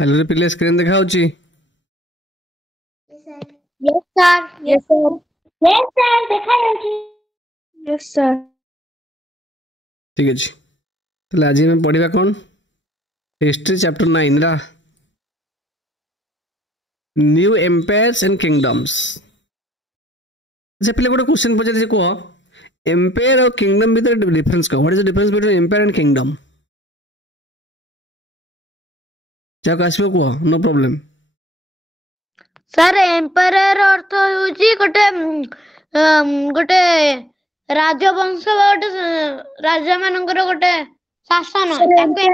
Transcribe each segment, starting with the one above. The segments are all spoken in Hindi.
हेलो रे पिले स्क्रीन देखा होची। Yes, sir. Yes, sir. Yes, sir. देखा जाଉଛି। Yes, sir. ठीक अछि तले आज हम पढ़िबा कोन हिस्ट्री चैप्टर 9 रा न्यू एम्पायर्स एंड किंगडम्स। जे पिले गोटे क्वेश्चन पचार जे को एम्पायर और किंगडम भीतर डिफरेंस को what is the difference between empire and kingdom जाक आसीबो को नो प्रॉब्लम। सर एम्पायर अर्थ होउची गोटे गोटे राजवंश गोटे राजा मानकर गोटे शासन ताको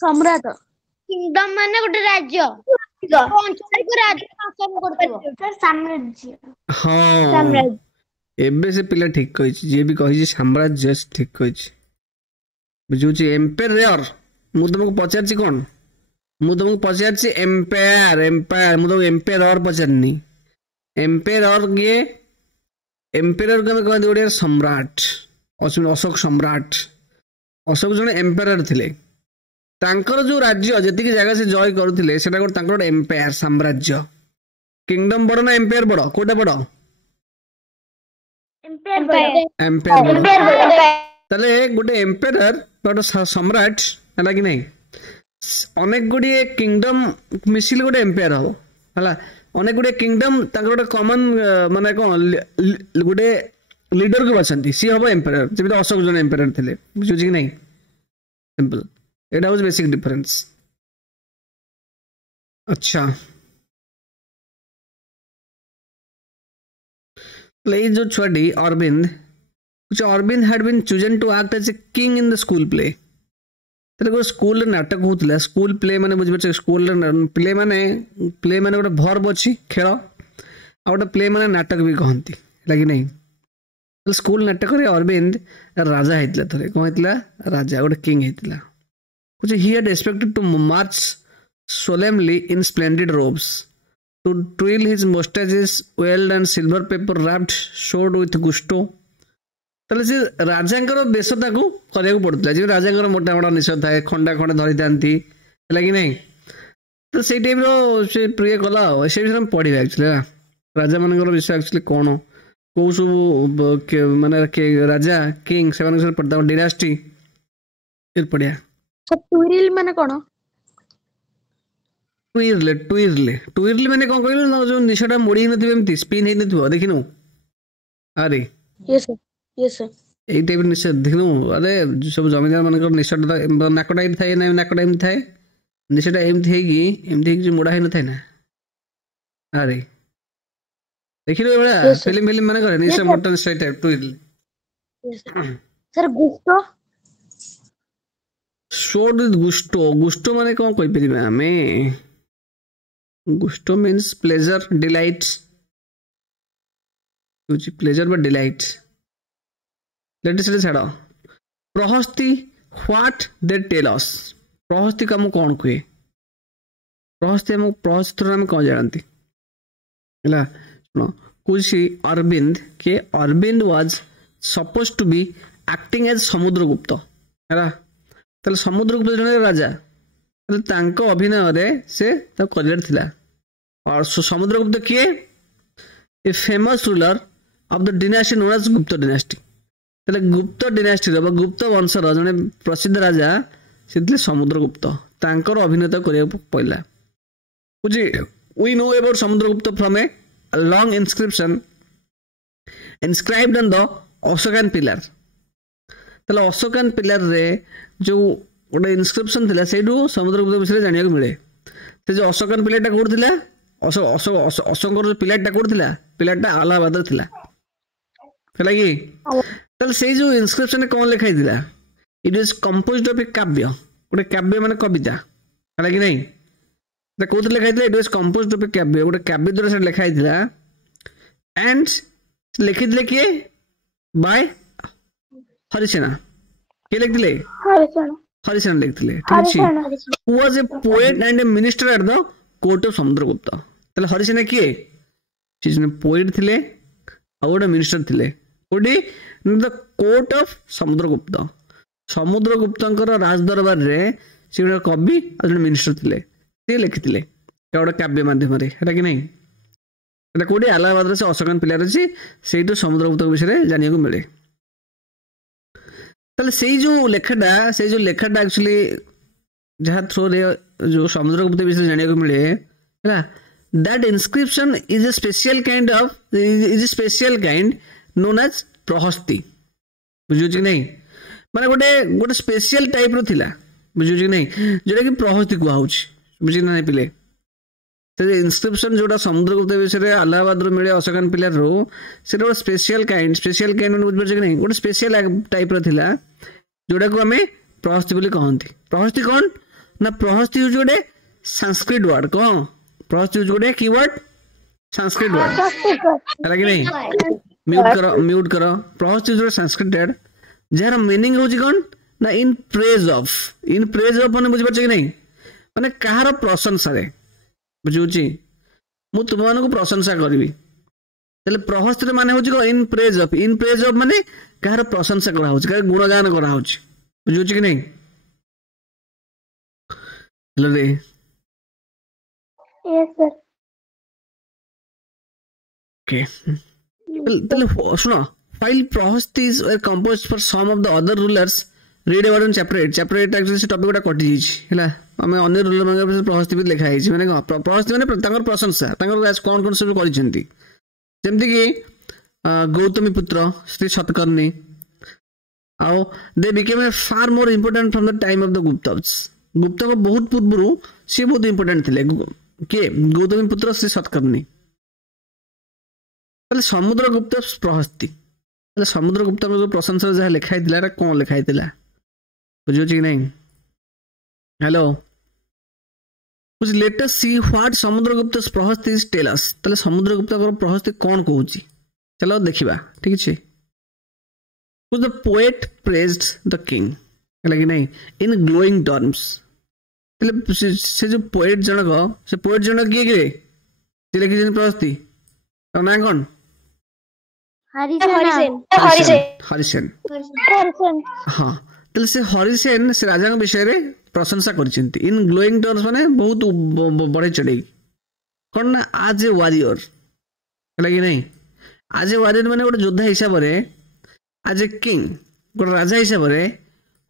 सम्राट किंगडम माने गोटे राज्य अंचल को राज्य शासन करथबो सर साम्राज्य। हां साम्राज्य एबे से पिला ठीक कहि छी जे भी कहि छी साम्राज्य ठीक कहि छी बुझू छी एम्पायर मु तुमको पचार छी कोन मु तुमको पचार छी एम्पायर एम्पायर मु तो एम्पायर पचारनी एम्पायर के एम्पायर को हम कहते ओडिया सम्राट अशोक सम्राट अशोक जने एम्पायर थिले तांकर जो राज्य जति जगह से जय करथिले सेटा को तांकर एम्पायर साम्राज्य किंगडम बड़ ना एम्पायर बड़ कोटा बड़ एम्पायर तले गोटे एम्पायर गोटे सम्राट हला कि नहीं अनेक गुडी किंगडम मिसिल गोटे एम्पायर हो हला अनेक गुडी किंगडम तांकर गोटे कॉमन माने कोन गोटे लीडर को बसंती सी हबो एम्पायर जेबे अशोक जन एम्पायर थिले बुझु छी नहीं simple Etah was basic difference. अच्छा प्ले जो छुआडी Arvind which Arvind had been chosen to act as a king in the school play तले को स्कूल नाटक होतला स्कूल प्ले माने बुझ बचे स्कूल प्ले माने गोटे भर्ब अछि खेल आ गोटे प्ले माने नाटक भी कहंती लागी नहीं स्कूल नाटक रे अरविंद राजा हेतला थरे कोन हेतला राजा गोटे किंग हेतला कुछ he had expected to march solemnly in splendid robes to twirl his mustaches weld and silver paper wrapped sword with gusto तले से राजांकर बेशता को करिया पड़ता जे राजांकर मोटा मोटा निश थाए खंडा खंडा धरि थांती लागी नहीं तो से टाइम रो से प्रिय कला से विषय पढ़िबा एक्चुअली राजा मानकर विषय एक्चुअली कोन को सब माने के राजा किंग सेवन से पड़ता डायनास्टी फिर पढ़िया सब टुरिल माने कोन टुइरले माने कोन कहलो न जो निशटा मोड़ी नथिबे एमती स्पिन हे नथिबो देखिनु अरे यस सर एई टाइप निश देखिनु अरे सब जमीदार मानकर निशटा नाकटा ही थाए ना नाकटा एम थाए निशटा एमथि जो मोड़ा हे न थाए ना अरे देखिनु बड़ा फिल्म माने करे निश मोटन स्ट्रेट टाइप टुइरले सर गुस्टो शोड गुस्टो माने कोन कहि परिबे हमें गुस्टो मीन्स प्लेजर डिलाइट कुछ pleasure but delight let it छाड़ prashasti what they tell us प्रहस्ती का कौन कहे प्रहस्ती हम प्रहस्ती नाम कौन जानती है सुनो कुछ अरविंद के Arvind was supposed to be acting as Samudragupta है ताले समुद्रगुप्त जने राजा ताले तांको अभिनय रे से ता करियर थिला और समुद्रगुप्त किए a famous ruler of the dynasty known as Gupta dynasty ताले गुप्त डिनास्टी रो गुप्त वंशर जने प्रसिद्ध राजा सिद्धले समुद्रगुप्त तांकर अभिनय करिया पइला बुझी we know about Samudragupta from a long inscription inscribed on the Ashokan pillar ताले अशोकन पिलर रे जो गोटे इनस्क्रिप्शन थिला सेडू समुद्रगुप्त विषय जानिया को मिले से जो अशोकन पिलरटा कोड थिला अशोकर जो पिलरटा कोड थिला पिलरटा अलाहाबाद थिला हैला कि ताले से जो इनस्क्रिप्शन में कोन लिखाई थिला इट इज कंपोज्ड ऑफ ए काव्य गोटे काव्य माने कविता हैला कि नहीं त कोत लिखाई थिला इट वाज कंपोज्ड ऑफ ए काव्य गोटे काव्य द्वारा से लिखाई थिला एंड लिखि दिले के बाय हरिसेना के लिख दिले हरिसेना लिख दिले ठीक अछि who was A poet and A minister at the court of Samudragupta तले हरिसेना किए चिजने पोएट थिले आ गोटे मिनिस्टर थिले कोडी द कोर्ट ऑफ समुद्रगुप्त समुद्रगुप्तंकर राज दरबार रे से कवि आ मिनिस्टर थिले सी लिखिले गोटे काव्य माध्यम है कि नहीं एटा कोडी अलाहाबाद से अशोकन पिलार अच्छी से समुद्रगुप्त विषय जाना को मिले ताले से जो लेखाटा एक्चुअली जहाँ थ्रो रे जो समुद्रगुप्त विषय जाना को मिले है that inscription is a special kind known as prashasti बुझुछ कि नहीं माने गोटे गोटे स्पेशल टाइप रो थिला बुझुछ कि नहीं जोटा कि प्रहस्ती कुआ होछ बुझि ना पिले से इनस्क्रिप्शन जोटा समुद्रगुप्त विषय अलाहाबाद रो मिले अशोकन पिलर रो से गोटे स्पेशल काइंड माने बुझ कि नहीं गोटे स्पेशल टाइप रो थिला जोटा को हमें प्रहस्ती बोली कहंती प्रहस्ती कौन ना प्रहस्ती हो जोटे संस्कृत वर्ड कौन प्रहस्ती हो जोटे कीवर्ड संस्कृत वर्ड है कि नहीं म्यूट करो प्रहस्ती जो संस्कृत वर्ड जार मीनिंग होची कौन ना इन प्रेज ऑफ माने बुझ कि नहीं माने कहार प्रशंसा रे बुझुची मु तुम मानक प्रशंसा करी तेल प्रहस्ती माने होची इन प्रेज ऑफ माने कहार प्रशंसा करा होची कहार गुणगान करा होची बुझुची कि नहीं हेलो रे यस सर ओके सुनो while प्रहस्तीज were composed for some of the other rulers read about in chapter 8 actually से टॉपिक गोटा कटि जाइछि हैला हमें अन्य रूलर माने प्रहस्ती भी लिखा है माने प्रहस्ती माने तांकर प्रशंसा तांकर कोन कोन सब करिसेंती जेमति कि गौतमी पुत्र श्री सतकर्णी आउ they became a far more important from the time of the गुप्त को बहुत पूर्व से बहुत इंपोर्टेंट थिले के गौतमी पुत्र श्री सतकर्णी समुद्रगुप्त प्रहस्ती समुद्रगुप्त जो प्रशंसा जहाँ लिखाई कौन लिखाई बुझे कि नहीं hello let us see what Samudragupta prashasti tell us ताले समुद्रगुप्त प्रहस्ती कौन कहूँ चलो देखा ठीक है the poet praised the king है कि नहीं इन ग्लोइंग टर्म्स से जो पोएट जनक किए लिखी प्रहस्ती ना कौन हरिसेन हाँ तो से हरिसेन से राजा विषय रे प्रशंसा करछिंती इन ग्लोइंग टर्म्स माने बहुत बड़े चढ़ई कौन ना आज ए वारियर है कि नहीं आज ए वारियर माने गोटे योद्धा हिसाब रे आज ए किंग गोटे राजा हिसाब रे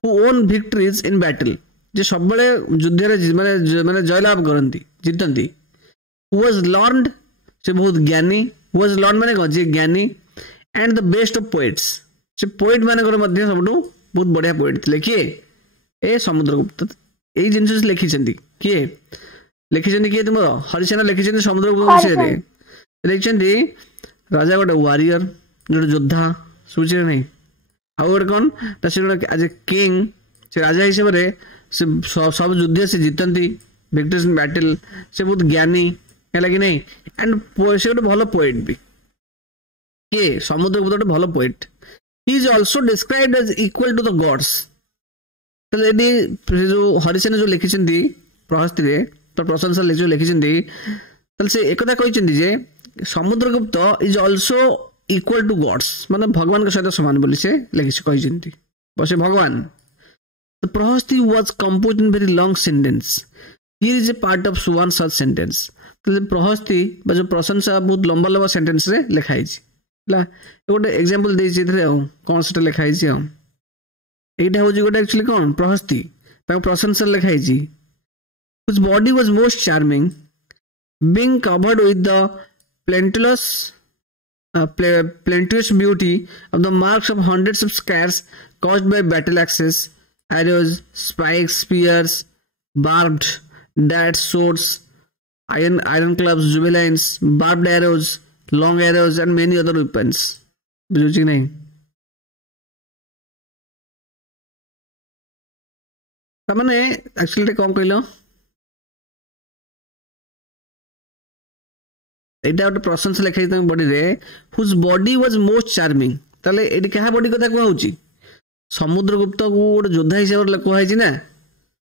who won victories in battle जे सब बड़े युद्ध रे माने जयलाभ करंती जीतंती हु वाज लर्नड से बहुत ज्ञानी वाज लर्न माने कौन जे ज्ञानी and the best of poets से पोएट माने मध्य सबटू बहुत बढ़िया पोएट थे किए ए समुद्रगुप्त यही जिन लिखी किए लिखी किए तुम हरिसेन लिखी समुद्रगुप्त विषय लिखी राजा गोटे वारियर जो योद्धा सूची नहीं आउ गोटे कौन आज ए किंग से राजा हिसाब से सब युद्ध से जीतती विक्टरीज इन बैटल से बहुत ज्ञानी है कि नहीं एंड से गोटे भल पोएट भी किए समुद्रगुप्त गोटे भल poet he is also described as equal to the gods जो हरिसेन जो लिखी प्रहस्ती तो प्रशंसा जो लिखी से एक जे Samudragupta is also equal to gods माने भगवान के सहित समान बोली से लिखी बसे भगवान the prashasti was composed in very long sentence here is a part of one such sentence prashasti जो प्रशंसा बहुत लंबा लंबा सेंटेंस रे लिखाई गोटे एग्जांपल कौन से लिखाई यहाँ हूँ गोटे एक्चुअली कौन प्रहस्ती प्रशंसा लिखाई whose body was most charming being covered with the plenteous beauty of the marks of hundreds of scars caused by battle axes, arrows, spikes, spears, barbed darts, swords, iron clubs, javelins, barbed arrows, long arrows and many other weapons. बुझुची नहीं तमने एक्चुअली कौन कहलो एटा गोटे प्रशंसा लिखाई तुम बॉडी रे whose body was most charming ताले एटी कहा बॉडी कथा कहू छी समुद्रगुप्त को गोटे योद्धा हिसाब रे कहै छी ना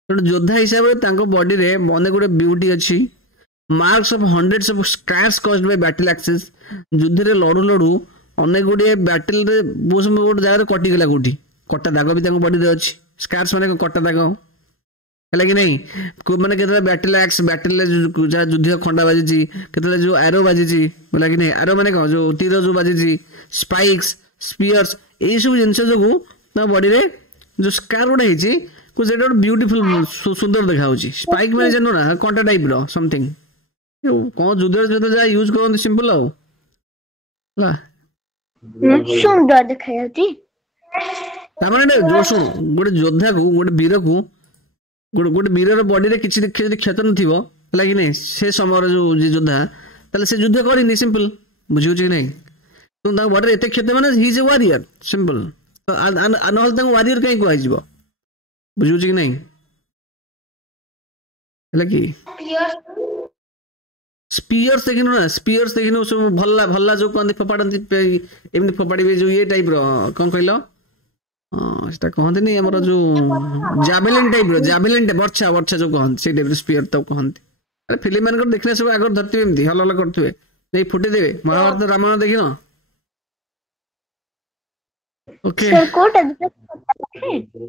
गोटे योद्धा हिसाब रे तांको बॉडी रे मने गोटे ब्यूटी अछि marks of hundreds of scars caused by battle axes युद्ध रे लड़ू लड़ू अनेक गुड़िए बैटल रे बहुत समय गोटे जगह कटिगला कोठी कटा दाग भी तांको बॉडी रे अछि स्कार्स माने कटा दाग है कि नहीं मैंने केतले बैटल एक्स बैटल जहाँ युद्ध खंडा बाजी केतले जो एरो बाजी बोला कि नहीं एरो माने कौन जो तीर जो बाजी स्पाइक्स स्पीयर्स यही सब जिन जो बॉडी रे जो स्कार गोटे होती कुछ गोटे ब्यूटीफुल सुंदर देखा स्पाइक माने जानो ना कंटा टाइप रो समथिंग कौन युद्ध जहाँ यूज करते सिंपल आ सुंदर देखा जाती तामाने जो शुण गोटे योद्धा को गोटे वीर को गोटे वीर बॉडी रे किछि क्षत नथिबो हला कि नहीं से समय जो योद्धा ताले से युद्ध करिनी सिंपल बुझियो कि नहीं तो ता बॉडी रे एते क्षत माने he is a warrior simple तो नहल ता वॉरियर कहीं को आइजबो बुझियो कि नहीं हला कि स्पीयर्स देखिनो ना स्पीयर्स देखिनो सब भल्ला भल्ला जो कहते फोपाड़ती एमती फोपाड़े जो ये टाइप कौन कहल सेटा कहते नहीं आमर जो जावेलिन टाइप जावेलिन वर्षा वर्षा जो कहते से टाइप स्पीयर तब कहते अरे फिल्म मान देखने सब आगर धरते एमती हल हल करते नहीं फुटे देवे महाभारत रामायण देखिन ओके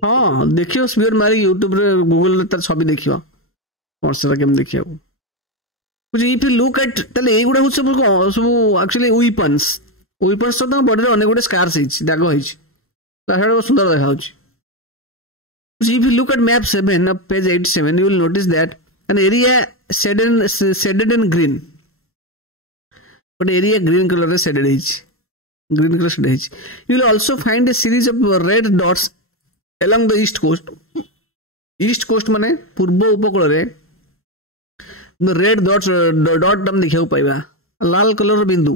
हाँ देखियो स्पीयर मारी यूट्यूब रे गूगल रे तार छवि देखियो वर्षा केम देखियो इफ यू लुक एट ताले ए गुडा सब सब एक्चुअली वेपन्स तो बॉडी रे अनेक गुडे स्कार्स हिच दाग हिच ताहडा सुंदर देखा होची if you look at map 7 of page 87 you will notice that an area shaded in green but area green color रे shaded hitch green color shaded hitch you will also find a series of red dots along the east coast माने पूर्व उपकूल रे रेड डॉट हम देखा पाइबा लाल कलर बिंदु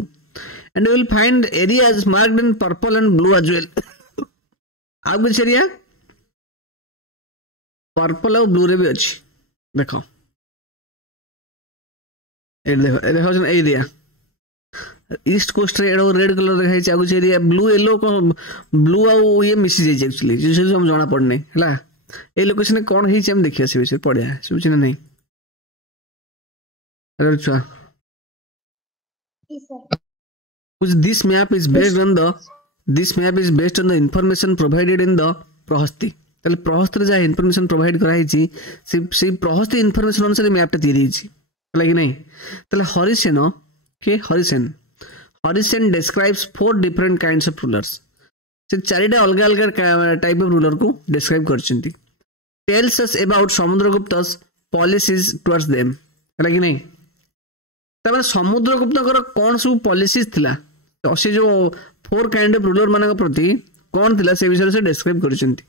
and you will find areas marked in purple and blue as well आउ कुछ एरिया पर्पल और ब्लू रे भी अच्छी देखो ए देखो एरिया ईस्ट कोस्ट रे रेड कलर देखा छै कुछ एरिया ब्लू येलो ब्लू आउ ये मिसी जाय एक्चुअली जो हम जाना पड़ने हला ए लोकेशन कोन हिच हम देखिया से विषय पढ़िया सुचिना नहीं This map is based on the information provided in the प्रहस्ती ताले प्रहस्ती जा इनफॉरमेशन प्रोवाइड कराई छी से प्रहस्ती इनफॉरमेशन अनुसार मैप टा तैयारी छी लागी नहीं ताले Harisena describes 4 different kinds of rulers से चारिटा अलग अलग टाइप ऑफ रूलर को डिस्क्राइब करछंती tells us about Samudragupta's policies towards them लागी नहीं तबे समुद्रगुप्त कौन सब पॉलिसीज थिला से जो 4 काइंड ऑफ रूलर मानक प्रति कौन थिला से विषय से डिस्क्राइब करछंती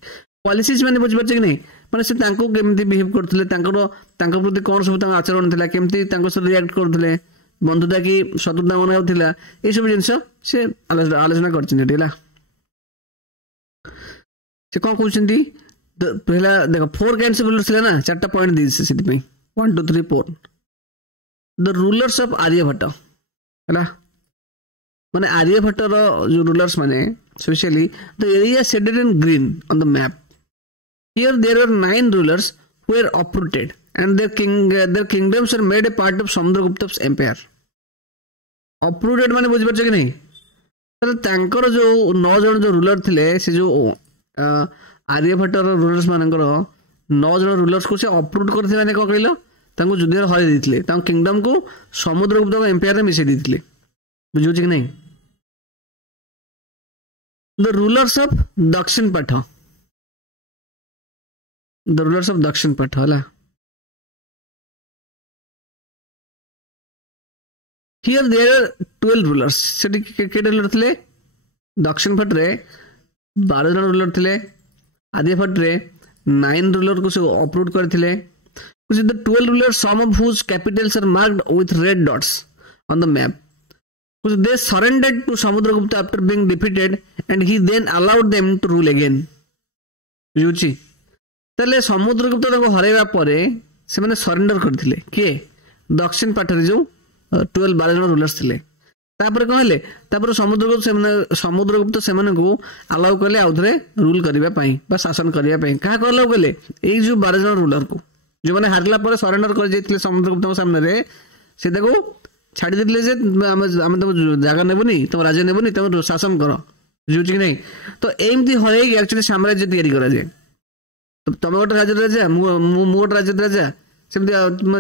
पॉलिसीज माने बुझ पाछे कि नहीं माने से तांको केमती बिहेव करथिले तांको प्रति कौन सब तांको आचरण थिला केमती तांको से रिएक्ट करथिले बंधुता की शत्रुता मन थिला ए सब जिंस से आलोचना करछंती दिला से कोन कहउछंती पहला देखो 4 काइंड्स ऑफ रूलर थिला ना चारटा पॉइंट दी से सिटी में 1 2 3 4 the rulers of Aryabhatta है माने आर्यभट्ट जो रूलर्स माने specially the area shaded in green on the map here there were 9 rulers who were uprooted and their kingdoms were made a part of Samudragupta's empire uprooted माने बुझ परछ कि नहीं तले तांकर जो 9 जन जो रूलर थिले से जो आर्यभट्ट रूलर्स मानकर 9 जन रूलर्स को से अपरूट करथे माने को कहलो तांको युद्ध हराई देथिले तांको किंगडम को समुद्रगुप्त को एम्पायर रे मिसे देथिले बुझु कि नहीं द रूलर्स ऑफ दक्षिण पथ हला हियर देयर आर 12 रूलर्स सेठी के रूलर थिले दक्षिण पथ रे 12 जन रूलर थिले आर्यभट्ट रे 9 रूलर को से अपरूट करथिले which is the 12 rulers some of whose capitals are marked with red dots on the map which they surrendered to Samudragupta after being defeated and he then allowed them to rule again बुझी तले समुद्रगुप्त को हरेवा परे से माने सरेंडर करथिले के दक्षिण पाटरे जो 12 जन रूलर्स थिले तापर कहले तापर समुद्रगुप्त से माने को अलाउ करले आउथरे रूल करिवा पई बा शासन करिवा पई का कहलो कहले ए जो 12 जन रूलर को जो मैंने हारला पर सरेंडर कर जाइए समुद्रगुप्त सामने रे से देखो छाड़ी देथिले जे आम तुम जगह नेबुनी तुम राज्य नेबुनी तुम शासन कर बुझुछि कि नहीं तो एमती हरे एक्चुअली साम्राज्य तैयारी करा जाए तुम गोटे राज्य राजा मु गोटे राज्य राजा सेमती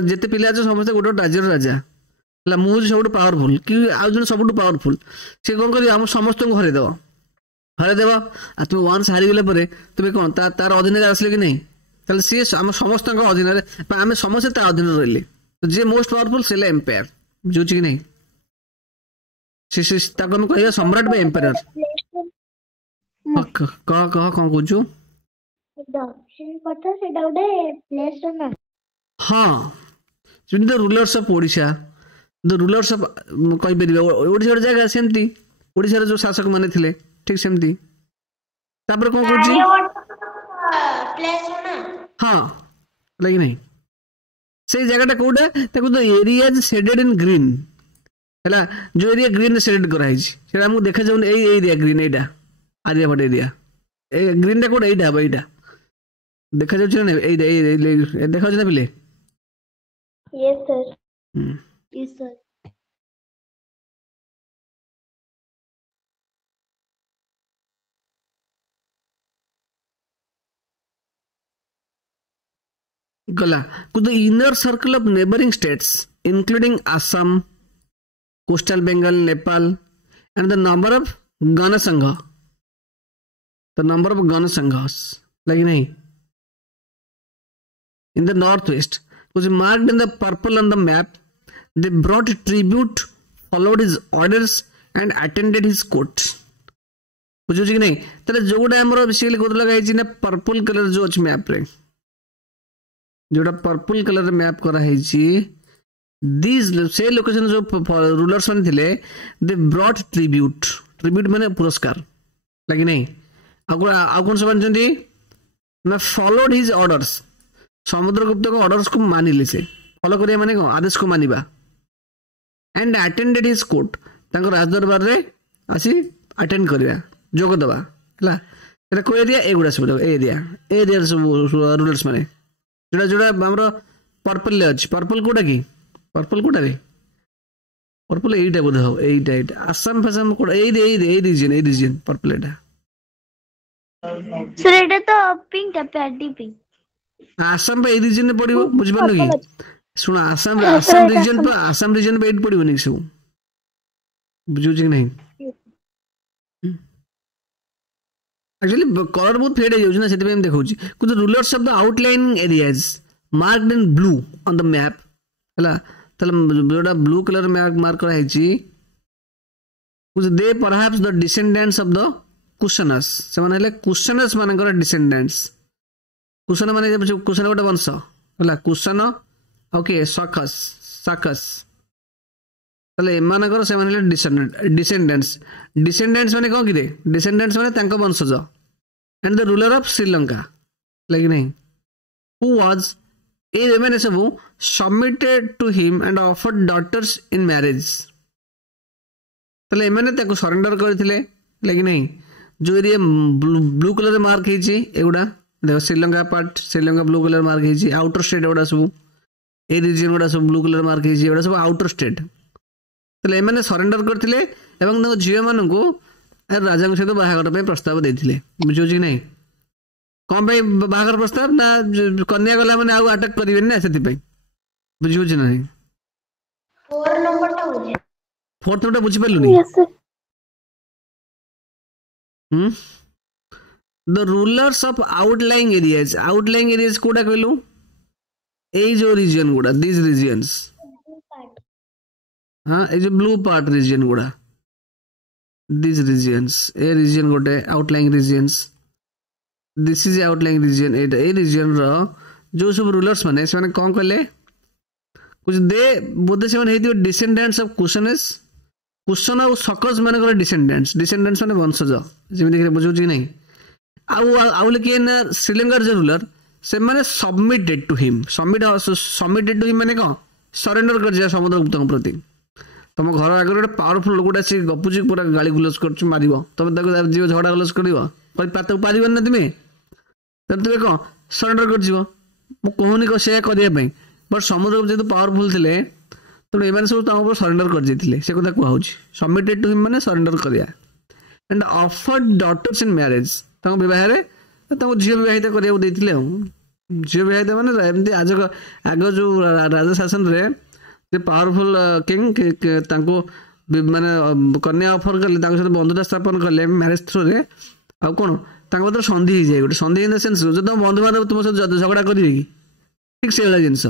जिते पिला अच्छे समस्त गोटे गोटे राज्यर राजा है मुझे सब पावरफुल कि आउ जन सब पावरफुल सी कौन कर समस्त को हरदेव आ तुम वन्स हारीगला तुम्हें कौन तार अधीन आसले कि नहीं ताले सी आम समस्त अधीन आम समस्त अधीन रही तो जी मोस्ट पावरफुल से एम्पायर बुझे कि नहीं आम कह सम्राट एम्पायर कह कह कौन कौचु हाँ the rulers of Odisha the rulers of कहि परिबा ओडिशा जगह सेमती ओडिशा जो शासक माने थिले ठीक सेमती तापर कोन कहूची हाँ लगी नहीं से जगहटा कोडा ताको the areas shaded in green हैला जो एरिया ग्रीन शेडेड करा हिची सेटा हमहु देखा जाउन ए area green Etah Aryabhata area A green टा कोडा एटा बइटा देखा जाउछ ना ए देखा जाउछ ना पिले Yes, sir. Yes, sir. Gala to the inner circle of neighboring states, including Assam, coastal Bengal, Nepal, and the number of Ganasangha. The number of Ganasanghas, like nahi. In the northwest, was marked in the purple on the map. They brought tribute, followed his orders, and attended his court. बुझे कि नहीं तेरे जोड़ा हमरो बेसिकली कोड लगाई छी ना पर्पल कलर जो अछि मैप रे जोड़ा पर्पल कलर मैप करा है छी दिस से लोकेशन जो रूलर्स मान थिले दे ब्रॉट ट्रिब्यूट माने पुरस्कार लगी नहीं आ कोन सब जानती ना फॉलोड हिज ऑर्डर्स समुद्रगुप्त को ऑर्डर्स को मानिले से फॉलो करिया माने को आदेश को मानिबा एंड अटेंडेड हिज कोर्ट तांको राजदरबार रे आसी अटेंड करिया जोग दबा हला एटा को एरिया एगुडा सब एरिया सब रूलर्स माने जोड़ा जोड़ा हमरो पर्पल ले अछि पर्पल कोटा रे पर्पल एटा बोध हो एटा असम फसम कोटा ए रीजन पर्पल एटा सर एटा तो पिंक टा पैडी पिंक आसाम पे ए रीजन ने पड़िबो बुझ पनो कि सुना आसाम रीजन पे एट पड़िबो नि सब बुझु कि नहीं एक्चुअली कलर बहुत फेड हो जाउछ ना सेति पे देखौछि कुछ rulers of the outlining areas marked in blue on the map हला तले जोडा ब्लू कलर मार्क करा हैछि कुछ दे perhaps the descendants of the Kushanas से माने ले कुशनस मानकर डिसेंडेंट्स कुशन माने कुशन गोटा वंश हला कुशन ओके साकस तले मानकर से माने डिसेंडेंट्स माने कोन किरे डिसेंडेंट्स माने तांको वंशज and the ruler of Sri Lanka like नहीं हु वाज ए रेमेन सब submitted to him and offered daughters in marriage तले माने ताको सरेंडर करथिले लाइक नहीं जो एरिया ब्लू कलर मार्क हेछि एगुडा देखो Sri Lanka part Sri Lanka blue colour mark हेछि आउटर स्टेट एगुडा सब ए रीजन गुडा सब ब्लू कलर मार्क हेछि एगुडा सब आउटर स्टेट तले माने सरेंडर करथिले एवं ताको झियो मानकु राजा सहित बाहागर प्रस्ताव देथिले बुझो कि नहीं कौन भाई बाहागर प्रस्ताव ना कन्या गला माने आउ अटैक करिवे ना सेति पे बुझो कि नहीं 4 नंबर बुझि परलुनी द रूलर्स ऑफ आउटलाइंग एरियाज कोडा कहलु ए जो रीजन गुडा दिस रीजन्स हां ए जो ब्लू पार्ट रीजन गुडा दिस रीजन्स ए रीजन गोटे outlying regions this is outlying region ए रीजन रो जो सब रूलर्स माने से माने कोन कहले कुछ दे बोधे से माने हेति डिसेंडेंट्स ऑफ कुशन और सकस माने को डिसेंडेंट्स माने वंशज जेमि देखि बुझु कि नहीं आउ लेकिन श्रीलंका जो रूलर से माने सबमिटेड टू हिम माने को सरेंडर कर जा समुद्रगुप्त प्रति तुम घर आगे गोटे पावरफुल लोकटा से गपुची पूरा गाली गुलस कर मारिबो तुम जीव झगड़ा गुलस कर पार ना तुम्हें तुम कौन सरेंडर कर मु कहूनी को से करने बट समुद्र जेहतु पावरफुल थे तेणु एम सब सरेंडर कर से कथा कहूँ सबमिटेड टू हिम माने सरेंडर करिया and offered daughters in marriage बहुत ତାଙ୍କୁ ଝିଅ ବିବାହିତ କରିବାକୁ ଦେଇଥିଲେ ଆଉ ଝିଅ ବିବାହିତ ମାନେ ଏମିତି ଆଗ ଯୋଉ ରାଜା ଶାସନରେ ଯେ ପାୱାରଫୁଲ କିଙ୍ଗ ତାଙ୍କୁ ମାନେ କନ୍ୟା ଅଫର କଲେ ତାଙ୍କ ସହିତ ବନ୍ଧୁତା ସ୍ଥାପନ କଲେ ମ୍ୟାରେଜ ଥ୍ରୁରେ ଆଉ କ'ଣ ତାଙ୍କ ଭିତରେ ସନ୍ଧି ହେଇଯାଏ ଗୋଟେ ସନ୍ଧି ଇନ୍ ଦ ସେନ୍ସ ଯଦି ତମ ବନ୍ଧୁବାନ୍ଧବ ତୁମ ସହିତ ଝଗଡ଼ା କରିବେ କି ଠିକ୍ ସେଇଭଳିଆ ଜିନିଷ।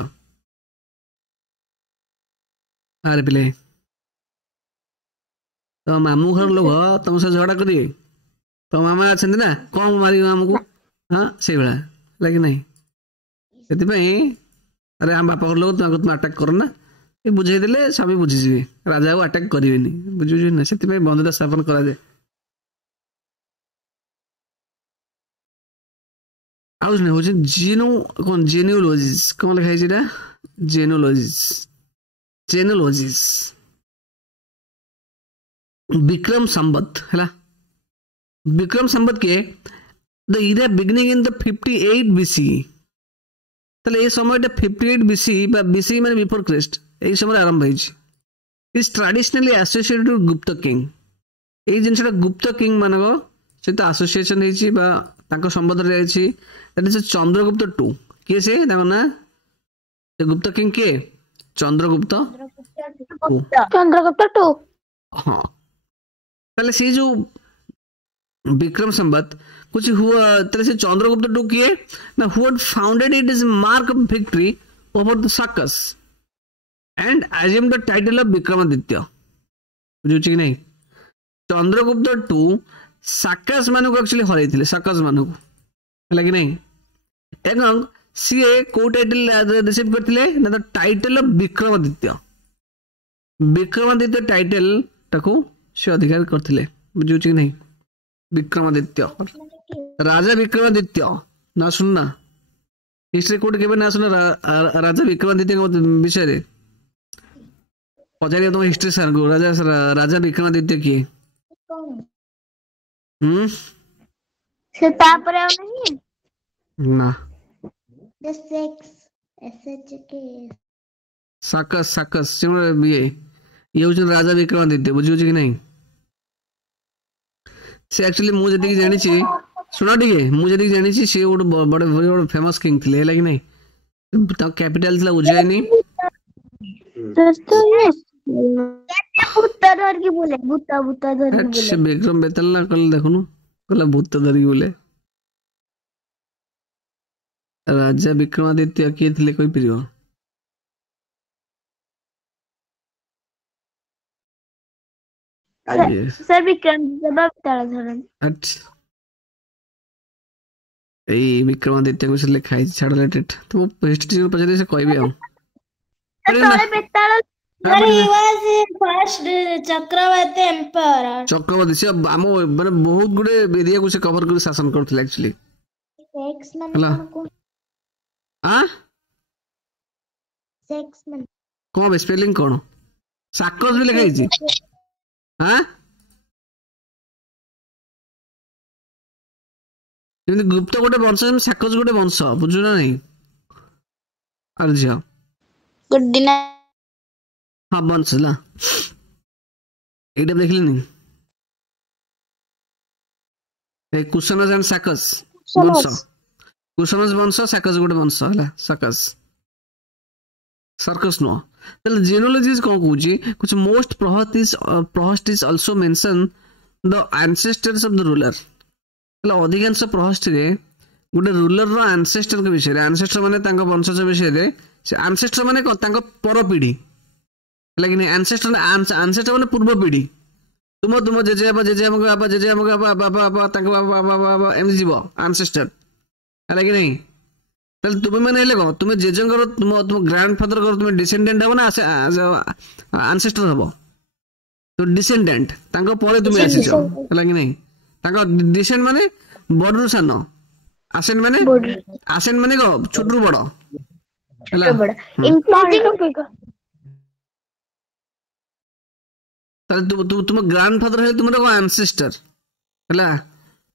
ଆରେ ପିଲେ ତମ ମାମୁଁ ଘର ଲୋକ ତମ ସହିତ ଝଗଡ଼ା କରିବେ ତମ ମାମା ଅଛନ୍ତି ନା କ'ଣ ମାରିବ ଆମକୁ ହଁ ସେଇଭଳିଆ ହେଲା କି ନାହିଁ। ସେଥିପାଇଁ ଆରେ ଆମ ବାପା ଘର ଲୋକ ତୁମେ ଆଟାକ୍ କର ନା ଏ ବୁଝେଇ ଦେଲେ ସ୍ୱାମୀ ବୁଝିଯିବେ ରାଜା ଆଉ ଆଟାକ୍ କରିବେନି ବୁଝୁଛି ନା ସେଥିପାଇଁ ବନ୍ଧୁତା ସ୍ଥାପନ କରାଯାଏ। ଆଉ ହଉଛି ଜେନିଓଲୋଜିସ୍ କ'ଣ ଲେଖା ହେଇଛି ଏଇଟା ଜେନିଓଲୋଜିସ୍ ବିକ୍ରମ ସମ୍ବତ ହେଲା ବିକ୍ରମ ସମ୍ବତ କିଏ ଦ ଇରା ବିଗିନିଂ ଇନ୍ ଦ 58 BC তাহলে এই সময়টা 58 BC বা BC মানে বিফোর ক্রাইস্ট এই সময় আরম্ভ হয়েছে is traditionally associated with Gupta king এই জিনিসটা গুপ্ত কিং মানক সহিত আসোসিয়েশন হয়েছি বা তাଙ୍କ সম্বন্ধରେ ଯାଇଛି দ্যাট ইজ চন্দ্রগুপ্ত টু কিଏ ସେ ତାଙ୍କ ନାଁ ସେ ଗୁପ୍ତ କିଂ କିଏ ଚନ୍ଦ୍ରଗୁପ୍ତ ଟୁ ହଁ তাহলে সেই जो विक्रम संवत कुछ हुआ तरह से चंद्रगुप्त टू किए ना who had founded it is mark of victory over the Shakas and assumed the title of Vikramaditya बुझुछि कि नहीं चंद्रगुप्त टू साकस मानक एक्चुअली हरैथिले साकस मानक हला कि नहीं एवं सीए को टाइटल रिसीव करथिले ना the title of Vikramaditya title टाको से अधिकार करथिले बुझुछि कि नहीं विक्रमादित्य राजा विक्रमादित्य ना सुनना हिस्ट्री कोड के ना सुना राजा विक्रमादित्य विषय रे पचारिए तुम हिस्ट्री सर को राजा विक्रमादित्य किए से तापरे नहीं ना द सेक्स एसएचके साकस ये होउछ राजा विक्रमादित्य बुझियो कि नहीं से एक्चुअली मु जदी जानि छी सुना टिके मु जदी जानि छी से ଗୋଟେ बड़े फेमस किंग थिले हैला कि नहीं ता कैपिटल थिला उज्जैनी दोस्तों ये भूता धर के बोले भूता धर के बोले से विक्रम बेतल ना कल देखनु कला भूत धर के बोले राजा विक्रमादित्य किए थिले कोई पिरियो सर विक्रम जवाब ताला धरन अच्छा ए विक्रमादित्य को से लिखा है छाड़ लेटेड तो हिस्ट्री को पछे से कहबे आ तोरे बेताल अरे he was first chakravarti empire चक्रवर्ती से हम माने बहुत गुडे एरिया को से कवर कर शासन करथिले एक्चुअली सेक्स माने कोन हां सेक्स माने कोन स्पेलिंग कोन साकस भी लिखा है हाँ गुप्त गोटे वंश साकस गोटे वंश बुझु ना नहीं अरे झियो गुड दिन हाँ वंश ला एटा देखली नहीं ए कुशनस एंड साकस वंश कुशनस वंश साकस गोटे वंश हला साकस सर्कस नो the genealogies कौन कहूची कुछ most prohostis also mention the ancestors of the ruler मतलब अधिकांश प्रहस्त रे गोटे रूलर रो ancestor के विषय रे ancestor माने तांका वंशज विषय रे से ancestor माने तांका पर पीढ़ी लेकिन ancestor माने पूर्व पीढ़ी तुम जेजे बाबा तांका बाबा एम जीव ancestor है कि नहीं ताले तुम मैंने हेले को तुम जेजंगर तुम ग्रैंडफादर को तुम डिसेंडेंट हो ना एंसेस्टर हबो तो डिसेंडेंट तांको परे तुम आसीछ हला कि नहीं तांको डिसेंड माने बडरु सान आसेंट माने को छोटरू बड़ हला इंक्लूडिंग ताले तुम ग्रैंडफादर है तुम को एंसेस्टर हला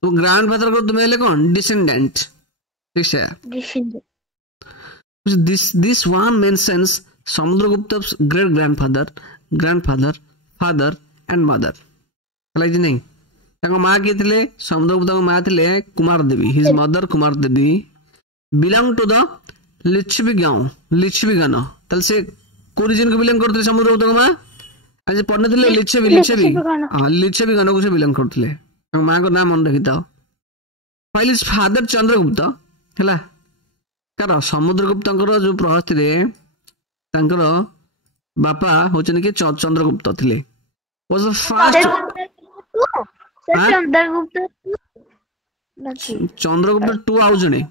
तुम ग्रैंडफादर को तुम हेले कोन descendant This one mentions Samudragupta's great grandfather, father, and mother. नहीं माँ किए थे समुद्रगुप्त माँ थे Kumara Devi his mother Kumara Devi belong to the Lichchhavi gana से को रीजन को बिलोंग करते समुद्रगुप्त माँ आज पढ़ने थे लिच्छवी गण को से बिलोंग करते माँ को नाम मन रखी था फाइल इज फादर चंद्रगुप्त है कार समुद्रगुप्त जो प्रहस्ती बापा होचन कि चंद्रगुप्त थे वाज द फर्स्ट चंद्रगुप्त 2 आउ जने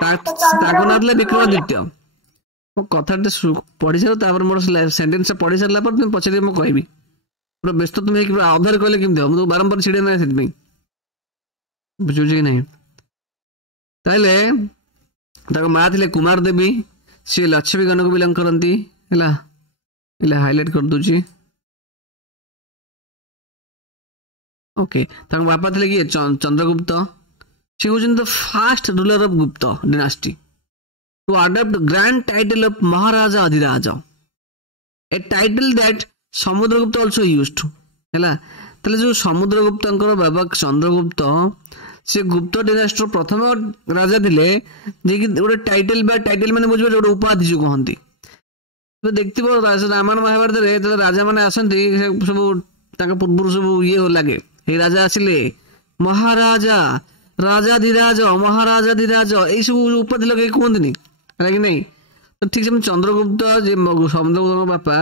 ताको ना थे विक्रमादित्य मो कथा पढ़ी सार मोर सेंटेंस पढ़ी सारा पर तुम पछे मैं कहबी पूरा व्यस्त तुम अधार कहले केमती हम बारंबार छिड़े ना से बुझे कि नहीं ताले माँ थे कुमार देवी सी लक्ष्मी गण को बिलोंग करती हाइलाइट कर दूची ओके बापा थे कि चंद्रगुप्त सी हूँ the first ruler of Gupta dynasty to adopt grand title of Maharaja Adhiraj a title that Samudragupta also used हैला तले जो समुद्रगुप्त बाबा चंद्रगुप्त से गुप्त डिनास्टर प्रथम राजा थे जे कि गोटे टाइटल माने बुझबे गोटे उपाधि जो कहती तो देखते रामायण महाभारत राजा मैंने आसती सब पूर्व सब ये लगे हे राजा आसिले महाराजा राजाधिराज महाराजाधिराज यही सब उपाधि लगे कहते है कि नहीं तो ठीक से चंद्रगुप्त समुद्रगुप्त बापा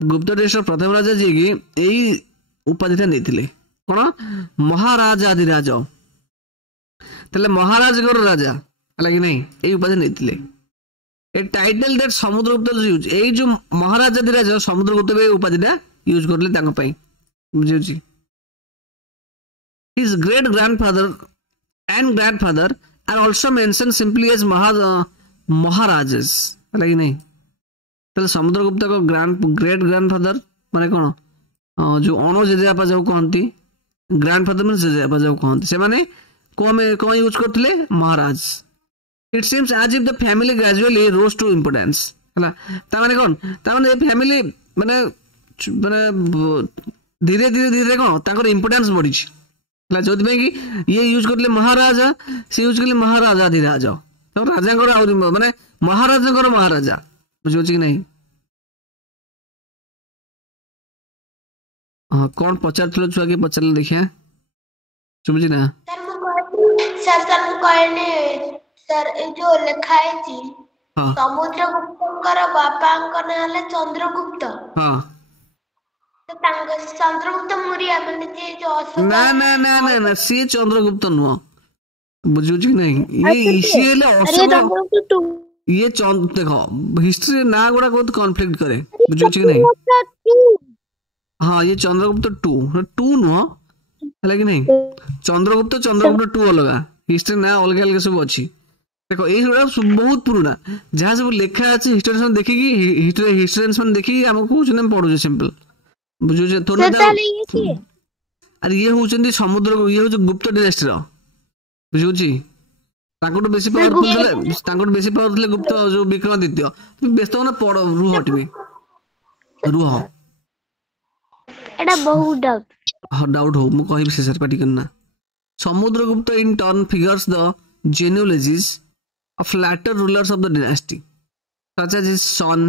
गुप्त देश प्रथम राजा जी की यही उपाधि नहीं कौन महाराजाधिराज तले महाराज राजा है कि नहीं यही उपाधि नहीं ए टाइटल दैट समुद्रगुप्त यूज यही जो महाराजाधिराज समुद्रगुप्त उपाधि यूज करले बुझे His great grandfather and grandfather are also mentioned simply as Maharajas है कि नहीं तले समुद्रगुप्त को ग्रेट ग्रैंडफादर माने कौन जो अण जेजेबापा जो कहती ग्रैंडफादर मैंने जेजेबापा जो कहती से माने कौन यूज करते महाराज it seems as if the family gradually rose to importance है ताने कौन ताने फैमिली माने माने धीरे धीरे धीरे कौन ताकर इंपोर्टेंस बढ़ी जो कि ये यूज करले महाराजा से यूज करले महाराजाधिराज तो राजा माने महाराजा महाराजा बुझे कि नहीं हाँ कौन पचार छुआ के पचार देखिए बुझी ना सर जो लिखा है समुद्रगुप्त बापा ना चंद्रगुप्त हाँ चंद्रगुप्त मौर्य ना ना ना ना ना सी चंद्रगुप्त नुह बुझे कि नहीं ये देखो हिस्ट्री ना गुड़ा बहुत कॉन्फ्लिक्ट करे बुझे कि नहीं हाँ ये चंद्रगुप्त 2 नुह है कि नहीं चंद्रगुप्त 2 अलग हिस्ट्री ना अलग अलग सब अच्छी देखो ये बहुत पुराना जहाँ सब लिखा अच्छे हिस्टोरियन देखिकी हिस्टोरियन देखिकी आमको कहते पढ़ुचे सिंपल बुझे थोड़ा अरे ये हूँ समुद्र ये हूँ गुप्त डिनास्टी बुझे बेसी पावर गुप्त जो विक्रमादित्य व्यस्त हो ना पढ़ रुह टीवी रुह हाँ डाउट हो मुझे कह शेष पार्टी करना Samudragupta in turn figures the genealogies of later rulers of the dynasty such as his son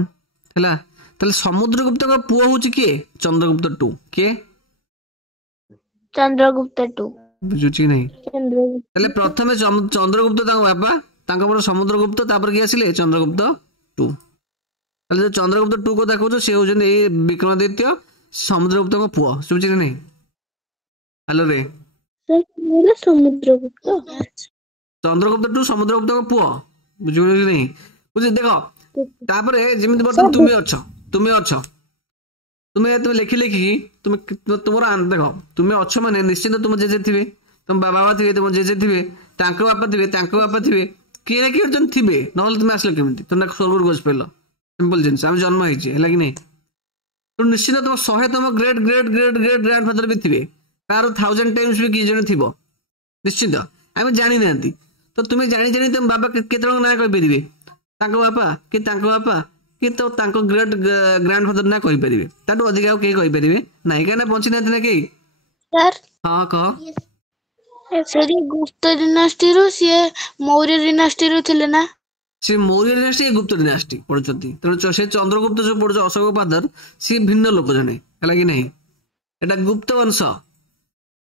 हैला तले समुद्रगुप्त का पुआ होची के चंद्रगुप्त 2 के चंद्रगुप्त 2 बुझुची नहीं तले प्रथमे चंद्रगुप्त तांग बापा तांग पर समुद्रगुप्त तापर के आसिले चंद्रगुप्त 2 तले जो चंद्रगुप्त 2 को देखो से होजन ए विक्रमादित्य समुद्रगुप्त का पुआ बुझुची नहीं हेलो रे सर समुद्रगुप्त चंद्रगुप्त 2 समुद्रगुप्त का पुआ बुझियो नहीं बुझे देखो तापरे जेमिति बर्तन तुमे अछ तुमे लिखि लिखि तुम तुमरा देखो तुमे अछ माने निश्चित तुम जेजे थिबे तुम बाबा थिबे तुम जेजे थिबे तांको बापा थिबे किए ना किए जन थिबे नहले तुम आसले केमिति तुम स्वर्ग गोज पेलो सिंपल जिंस हम जन्म हिची है कि नहीं तो निश्चित तुम 100 तुम great great great great grandfather भी थिबे तार 1000 टाइम्स भी की जन थिबो निश्चित आम जानी नांती तो तुम्हें जानी जानी तुम बाबा केतन ना कहि परिबे तांको बापा कि तो तांको ग्रेट ग्रैंडफादर ना कहि परिबे ताटो अधिक के कहि परिबे नाही केना पहुंची ना कहीं सर हाँ कह सर ये गुप्त डिनास्टी रो सी मौर्य डिनास्टी रो थिले ना सी मौर्य डिनास्टी गुप्त डिनास्टी पढ़ुଛନ୍ତି ତେଣୁ ସେ ଚନ୍ଦ୍ରଗୁପ୍ତ ଯୋଉ ପଢୁଛ ଅଶୋକ ପାଦର ସି ଭିନ୍ନ ଲୋକ ଜଣେ ହେଲା କି ନାହିଁ ଏଟା ଗୁପ୍ତ ବଂଶ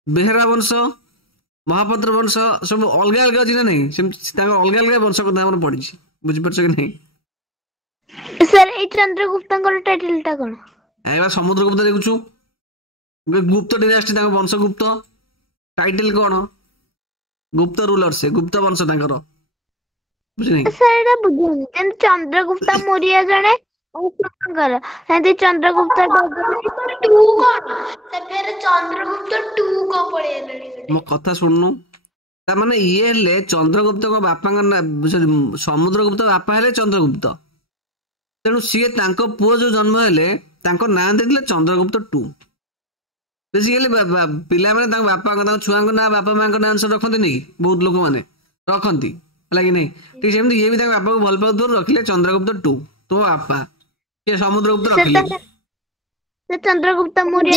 ବେହେରା ବଂଶ ମହାପାତ୍ର ବଂଶ ସବୁ ଅଲଗା ଅଲଗା ଅଛି ନା ନାହିଁ ସେମିତି ତାଙ୍କ ଅଲଗା ଅଲଗା ବଂଶ କଥା ଆମର ପଢିଛି ବୁଝିପାରୁଛ କି ନାହିଁ सर ए चंद्रगुप्तଙ୍କର टाइटल टा कोन एबा समुद्रगुप्त देखुछु गुप्त डिनास्टी तांको वंश गुप्त टाइटल कोन गुप्त रूलर से गुप्त वंश तांकर बुझिनी सर एटा बुझुनी जेन चंद्रगुप्त मौर्य जणे अशोकଙ୍କର हेदी चंद्रगुप्त 2 कोन से फिर चंद्रगुप्त 2 को पळेलनी मो कथा सुननु ता माने ये ले चंद्रगुप्त को बापा समुद्रगुप्त बापा हेले चंद्रगुप्त तेणु सी तांको पुओ जो जन्म हेले तांको नाम देथिले चंद्रगुप्त 2 बेसिकली पिला माने तांको बापा को छुआ को ना बापा मां को नाम से रखंती नहीं बहुत लोक माने रखंती हला कि नहीं ठीक सेमती ये भी तांको बापा को भल पाउ रखिले चंद्रगुप्त 2 तो बापा के समुद्रगुप्त रखिले से चंद्रगुप्त मौर्य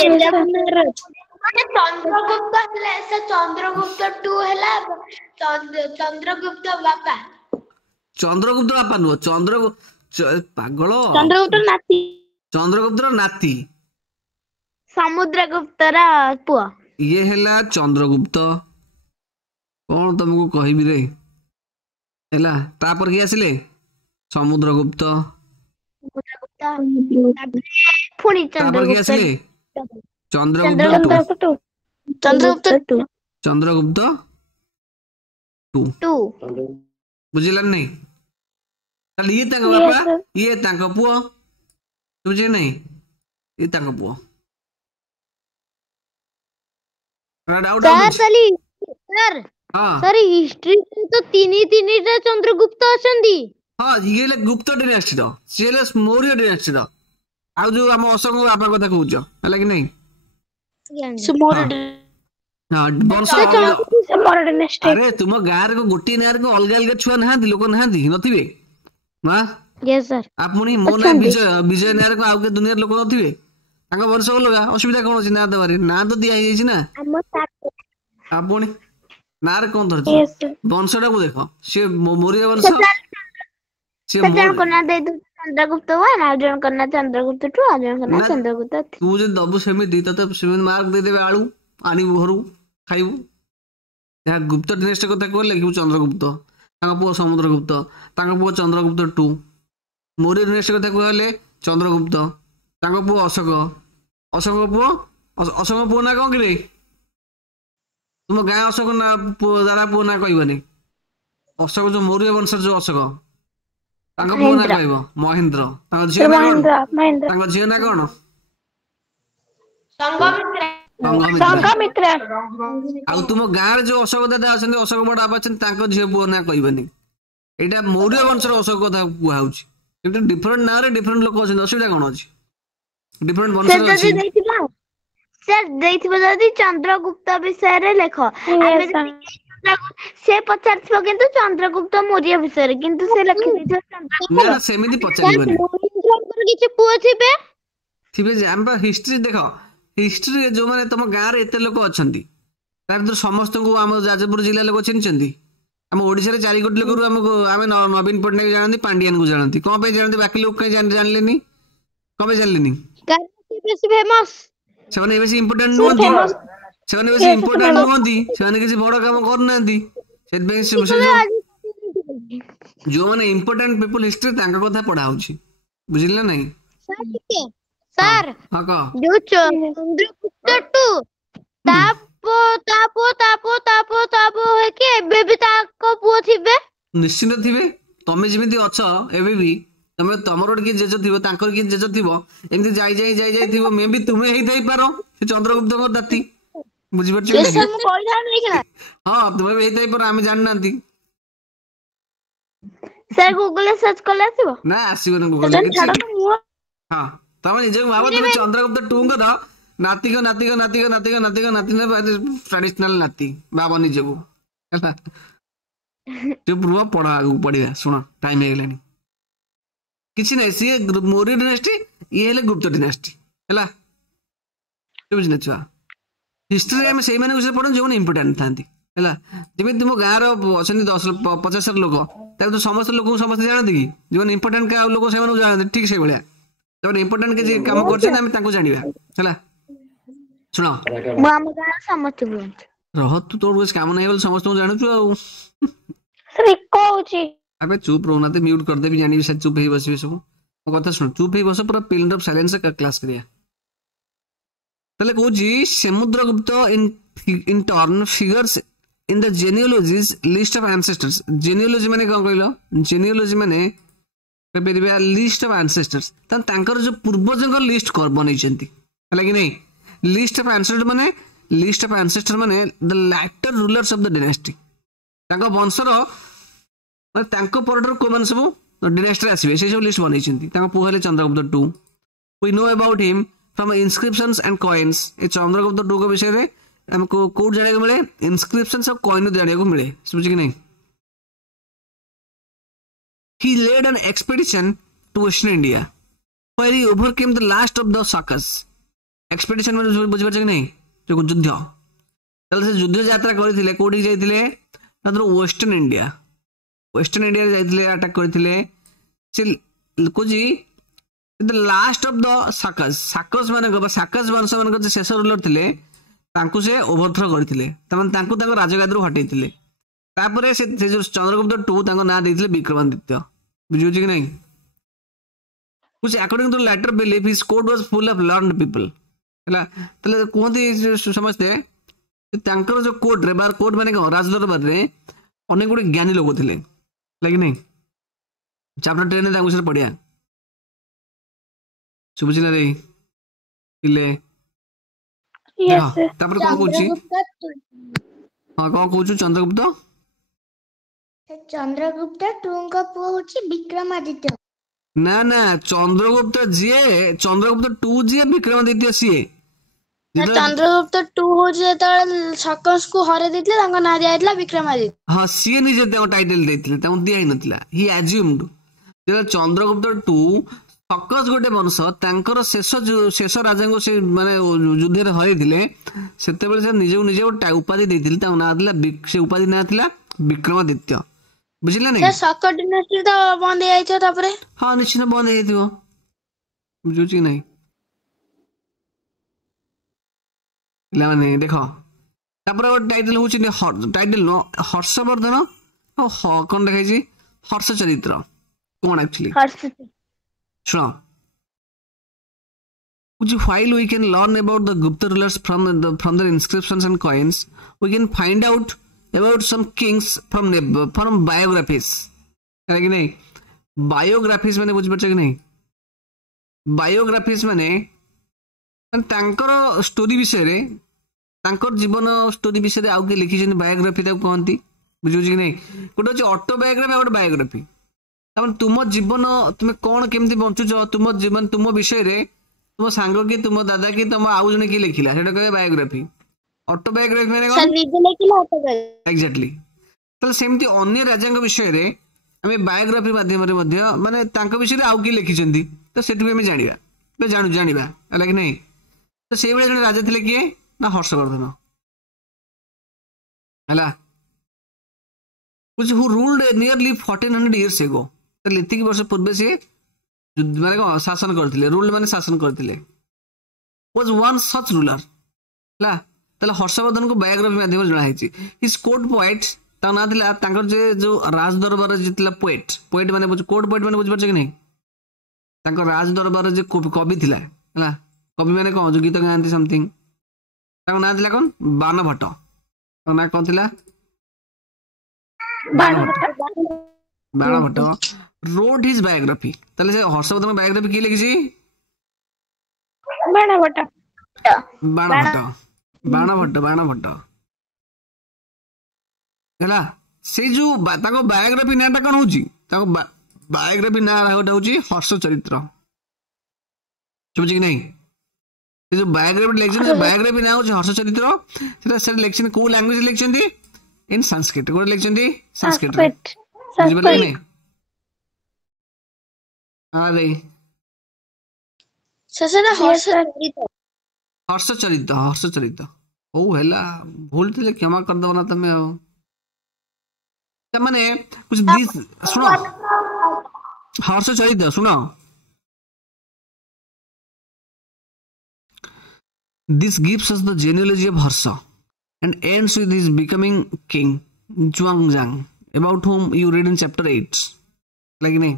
माने चंद्रगुप्त हले से चंद्रगुप्त 2 हला चंद्रगुप्त बापा नु पागल चंद्रगुप्त नाती समुद्रगुप्तर पुआ ये हैला चंद्रगुप्त कौन तुमको कहबी रे हैला तापर की आसिले समुद्रगुप्त पुनी तापर की आसिले चंद्रगुप्त 2 बुझिलन नहीं ताले ये तांको बापा ये तांको पुओ बुझे नहीं ये तांको पुओ डाउट सर हां सर हिस्ट्री तो तीनी टा चंद्रगुप्त अछंदी हां ये ले गुप्त डिनास्टी रो से ले मौर्य डिनास्टी रो आ जो हम अशोक बापा कथा कहउछ हला कि नहीं मौर्य हां वंश मौर्य डिनास्टी अरे तुम गार को गोटी नार को अलग अलग छुआ नहांती लोक नहांती नथिबे ना यस सर आपनी मोना विजय नार को आउके दुनिया लोक नथिबे तांका वंश लगा असुविधा कोन अछि ना देबारे ना तो दिया हियै छी ना आपनी नार कोन धरछ वंशटा को देखो से मौर्य वंश से जन को ना दे दो चंद्रगुप्त 1 आ जन को ना चंद्रगुप्त 2 आ जन को ना चंद्रगुप्त 3 तू जे दबु सेमिति तते सेमिति मार्क दे देबे आळू आनी घरू खाइबू या गुप्त डिनास्टी कथा कहले कि चंद्रगुप्त तांका पुओ समुद्रगुप्त तांका पुओ चंद्रगुप्त 2 मौर्य डिनास्टी कथा कहले चंद्रगुप्त तांका पुओ अशोक पुओ ना कौन कि तुम गाँ अशोक ना दादा पुओ ना कहबनी अशोक जो मौर्य वंश जो अशोक तांका पुओ ना कहबो महेंद्र तांका झियो ना कोन तांका झियो ना कोन संघमित्र आ तुम गाँ जो अशोक दादा अछन अशोक बड़ा अछन तांका झियो पुओ ना कहबनी एटा मौर्य वंश रो अशोक कथा कुआ होछि किंतु डिफरेंट ना रे डिफरेंट लोक अछन असुविधा कोन अछि डिफरेंट वंश अछि सर देथिबो जदी चंद्रगुप्त विषय रे लेखो से पचारथिबो किंतु चंद्रगुप्त मौर्य विषय रे किंतु से लिखि दिथो चंद्रगुप्त ना सेमिति पचारिबनी किछि पुओ थिबे जे हम हिस्ट्री देखो हिस्ट्री जो माने तुम गाँ रे एते लोक अछंती तार तो समस्त को हम जाजपुर जिल्ला लोक चिन्हचंती हम ओडिसा रे 4 कोटी लोक हम नवीन पटनायक जानती पांड्यान को जानती कोन पे जानती बाकी लोग कहीं जानलेनी कोन पे जानलेनी बेसी फेमस सेने बेसी इंपोर्टेंट नुहंती सेने बेसी इंपोर्टेंट नुहंती सेने किसी बड़ काम करनांती जो माने इंपोर्टेंट पीपल हिस्ट्री तांका कथा पढ़ा होछि बुझिले नहीं सर हां का जो चंद्रगुप्त 2 तापो है कि एबे भी ताको पुओ थिबे निश्चित थिबे तमे जेमिति अछ एबे भी तमे तमरो के जेज थिबो तांकर के जेज थिबो एमति जाई थिबो मे भी तुमे हेई थाई पारो से चंद्रगुप्त को दाती बुझि परछ सर हम कहला नहीं केला हां तुमे हेई थाई पारो हम जाननांती सर गूगल ले सर्च करले आसीबो ना आसीबो न गूगल हां तमे निजे भाबो तुमे चंद्रगुप्त 2 को नाती ट्रेडिशनल नाती बाबा निजे को जो पूर्व पढ़ा पढ़िया सुन टाइम हो गलानी किसी नहीं सी मौर्य डिनास्टी ये हेले गुप्त डिनास्टी हैला बुझले छुआ हिस्ट्री आम से विषय पढ़ू जो इंपोर्टाट था जमी तुम गाँव अच्छा 10-50 लोक तो समस्त लोक समस्त जानते कि जो इंपोर्टाट क्या लोक से जानते ठीक से भाया जो इंपोर्टाट किसी कम कर जाना शुण रह तू तोर काम नहीं समस्त जानू अबे चुप रोना तो म्यूट कर देबी जानी से चुप ही बसबे सब मो कथा सुन चुप ही बस पूरा पिरियड ऑफ साइलेंस क्लास करिया तले को जी Samudragupta in turn figures in the genealogies list of ancestors genealogy माने कोन कहलो जेनियोलॉजी माने पेरिबा लिस्ट ऑफ एंसेस्टर्स त तांकर जो पूर्वजंग लिस्ट कर बनै छंती हला कि नहीं लिस्ट ऑफ एंसेस्टर माने लिस्ट ऑफ एंसेस्टर माने the latter rulers of the dynasty तांको वंशर परडर को मन सब डायनेस्टी आसबे से सब लिस्ट बनै छंती तांको पुआ हेले Chandragupta 2 we know about him from inscriptions and coins ए चंद्रगुप्त 2 को विषय रे हमको कोड जाने को मिले इंस्क्रिप्शंस और कॉइन जाने को मिले समझ कि नहीं he led an expedition to western india where he overcame the last of the sakas expedition में बुझ पाछ कि नहीं जो युद्ध तले से युद्ध यात्रा करथिले कोडी जाइथिले मात्र वेस्टर्न इंडिया जाइथिले अटैक करथिले से कोजी the last of the Sakas वंश मान शेष रूलर थिले तांकु से ओवरथ्रो करथिले तमन तांकु तांको राजगादरू हटेइथिले तापरे से जो चंद्रगुप्त 2 तांको ना देथिले विक्रमादित्य बुझु कि नहीं कुछ according to later belief his court was full of learned people हला तले कोहंती समझते तांकर जो कोड रे बार कोड माने को राजदरबार रे अनेक गुडी ज्ञानी लोग थिले लागी नहीं चैप्टर 10 ने तांको से पढ़िया सुबुचिला रे इले यस तापर कोन कहूची हां कोन कहूछु चंद्रगुप्त 2 का पुओ होची विक्रमादित्य ना चंद्रगुप्त 2 जी विक्रमादित्य सीए चंद्रगुप्त 2 हो जे त सकस को हरे दितले तांका ना दियाइतला विक्रमादित्य हां सीए निजे ते टाइटल देतिले त दिया ही नथिला ही अज्यूम्ड जे चंद्रगुप्त 2 सकस गोटे वंश तांकर शेष राजा को से माने युद्ध रे हरे दिले सेते बेले से निजे उपाधि देतिले ता ना दिला से उपाधि ना थिला विक्रमादित्य बुझिला नहीं सक डिनेस्टी तो बंद जाई छ तापरे हां निश्चित बंद जाई थियो बुझु छी नहीं माने देखो तापर टाइटल होची टाइटल नो हर्षवर्धन कौन देखा हर्ष चरित्र कौन एक्चुअली सुनो while we can learn about the Gupta rulers from their inscriptions and coins, we can find out about some kings from biographies. है कि नहीं biographies माने बुझ पड़छ कि नहीं biographies माने तांकर स्टोरी विषय रे तांकर जीवन स्टोरी विषय रे आउ के लिखि छन बायोग्राफी ताको कहंती बुझु कि नहीं कोटे छ ऑटोबायोग्राफी और बायोग्राफी तमन तुम जीवन तुम कोन केमती बंचुछ तुम जीवन तुम विषय रे तुम सांग की तुम दादा की तुम आउ जने की लिखिला सेटा कहबे बायोग्राफी ऑटोबायोग्राफी माने कोन निजे लिखिला ऑटोबायोग्राफी एग्जैक्टली तले सेमती अन्य राजांग विषय रे हमें बायोग्राफी माध्यम रे मध्य माने तांका विषय रे आउ की लिखि छंती तो सेटु हमें जानिबा तो जानिबा हला कि नहीं तो से बेले जने राजा थिले किए ना हर्षवर्धन हला who ruled nearly 1400 years ago तो लेती की वर्ष पूर्व से माने को शासन करथिले रूल माने शासन करथिले was one such ruler ला तले हर्षवर्धन को बायोग्राफी माध्यम जणा हैछि his court poet ता ना थिला तांकर जे जो राज दरबार जितला पोएट माने बुझ कोर्ट पोएट माने बुझ परछ कि नहीं तांकर राज दरबार जे कवि थिला हला कवि माने को जो गीत गांती समथिंग तांकर ना थिला कोन बाणभट्ट तांकर ना कोन थिला बाणभट्ट wrote his biography तले से हर्षवर्धन बायोग्राफी की लिखिछि बाणभट्ट हला से जो ताको बायोग्राफी नाटा कोन होची ताको बायोग्राफी ना होची हर्ष चरित्र समझ कि नहीं से जो बायोग्राफी लिखछन बायोग्राफी ना होची हर्ष चरित्र सेटा से लिखछन को लैंग्वेज लिखछन दी इन संस्कृत को लिखछन दी संस्कृत समझ पले नहीं अरे ससना हर्ष चरित्र ओ हैला भूल थे क्षमा कर दो ना तुम्हें आओ मैंने कुछ दिस सुनो हर्ष चरित्र सुनो this gives us the genealogy of Harsha and ends with his becoming king Zhuangzhang about whom you read in chapter 8 like नहीं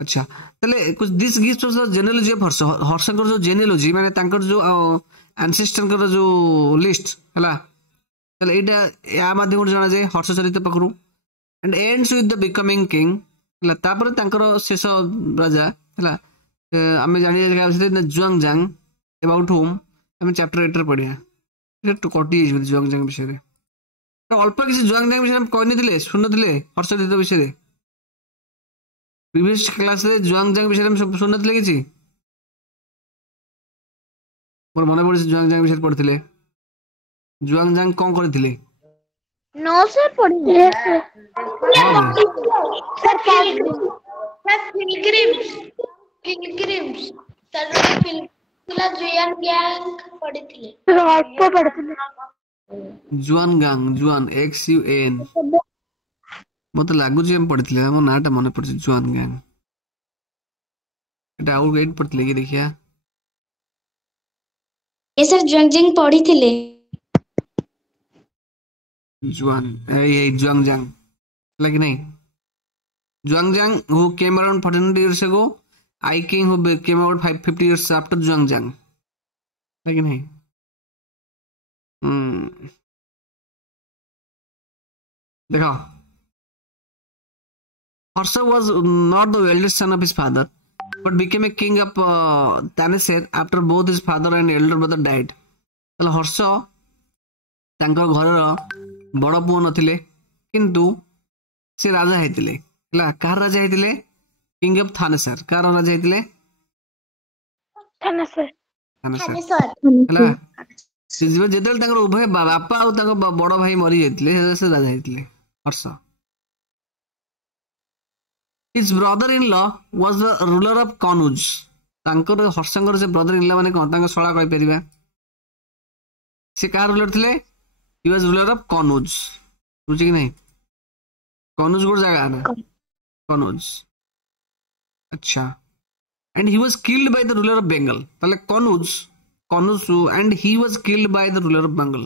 अच्छा तले कुछ this gives us the genealogy of Harsha हर्ष कर जो genealogy माने तांकर जो ancestor कर जो लिस्ट हला तले एटा या माध्यम जाना जाय हर्ष चरित्र पकरू and ends with the becoming king हला तापर तांकर शेष राजा हला आमे जानि जे जुआंगजांग about whom आमे चैप्टर 8 रे पढिया एटा कटि जे जुआंगजांग विषय रे तो अल्प किसी जुआंगजांग विषय में कहनि दिले सुन दिले हर्ष चरित्र विषय रे प्रीवियस क्लास रे जुआंगजांग विषय में सुन दिले किछि मोर मने पड़े जुआंगजांग विषय पढ़थिले जुआंगजांग कोन करथिले नो सर पढ़ी सर पिलग्रिम्स ताला जुआन गैंग पढ़िथिले अल्प पढ़िथिले जुआन XUN मत लागु जे हम पढ़थिले मो नाटा मने पड़े जुआन गैंग एटा आउट गेट पढ़थिले कि देखिया ये सर जुआंगजांग पढ़िथिले जुआंगजांग like नहीं Zhuangzhang who came around 1400 years ago I King who came about 50 years after Zhuangzhang like नहीं देखो Harsha was not the eldest son of his father but became a king of Tanaser after both his father and elder brother died तले हर्ष तांकर घर बड़ पुओ नथिले किंतु से राजा हेतिले हला कार राजा हेतिले किंग ऑफ थानेसर कार राजा हेतिले थानेसर हला से जीवन जेतल तांकर उभय बापा आ तांकर बड़ भाई मरि जेतिले से राजा हेतिले हर्ष his brother in law was the ruler of Kanuj तांकर हर्षंकर से ब्रदर इन लॉ माने कोन तांकर सळा कहि परिबा से कार रूलर थिले he was ruler of Kanuj बुझी कि नहीं Kanuj कोन जगह है Kanuj अच्छा and he was killed by the ruler of Bengal ताले Kanuj and he was killed by the ruler of Bengal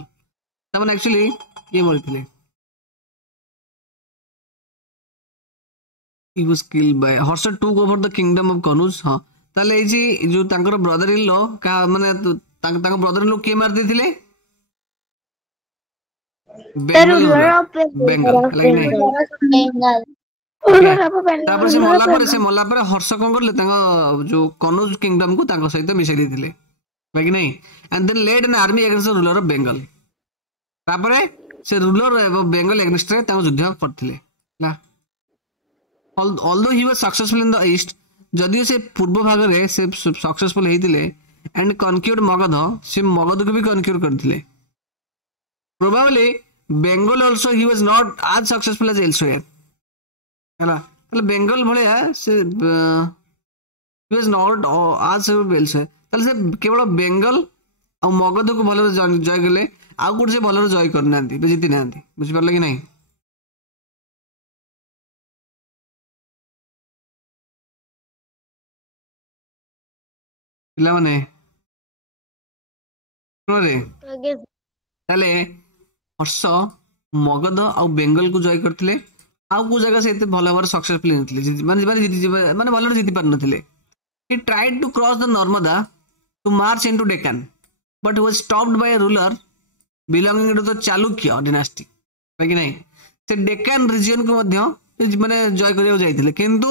तमन एक्चुअली ये मरि थिले he was killed by Harsha took over the kingdom of Kanuj हां ताले ए जी जो तांकर ब्रदर इन लॉ का माने तांकर ब्रदर इन लॉ के मार देथिले बेंगल लाइक नहीं तापर से मला पर हर्ष कोन करले तांको जो कनुज किंगडम को तांको सहित मिसै दिथिले लाइक नहीं and then led an army against the ruler of Bengal तापर से रूलर एवं बेंगल अगेंस्ट रे तांको युद्ध करथिले ना although he was successful in the east जदियो से पूर्व भाग रे से सक्सेसफुल हेतिले एंड कनक्यूर्ड मगध से मगध को भी कनक्यूर करथिले probably Bengal also he was not as successful as elsewhere हला तले बेंगल भले से he was not as elsewhere तले से केवल बेंगल आ मगध को भले जय गले आ गुड से भले जय करनांती जीति नांती बुझ परले कि नहीं पिला माने ताले हर्ष मगध आ बेंगल को जय करथिले आउ को जगह से एते भलो बार सक्सेसफुल नथिले माने भलो जीति पार नथिले he tried to cross the Narmada to march into Deccan but was stopped by a ruler belonging to the Chalukya dynasty कि नहीं से डेक्कन रीजन को मध्य माने जय करियो जाइथिले किंतु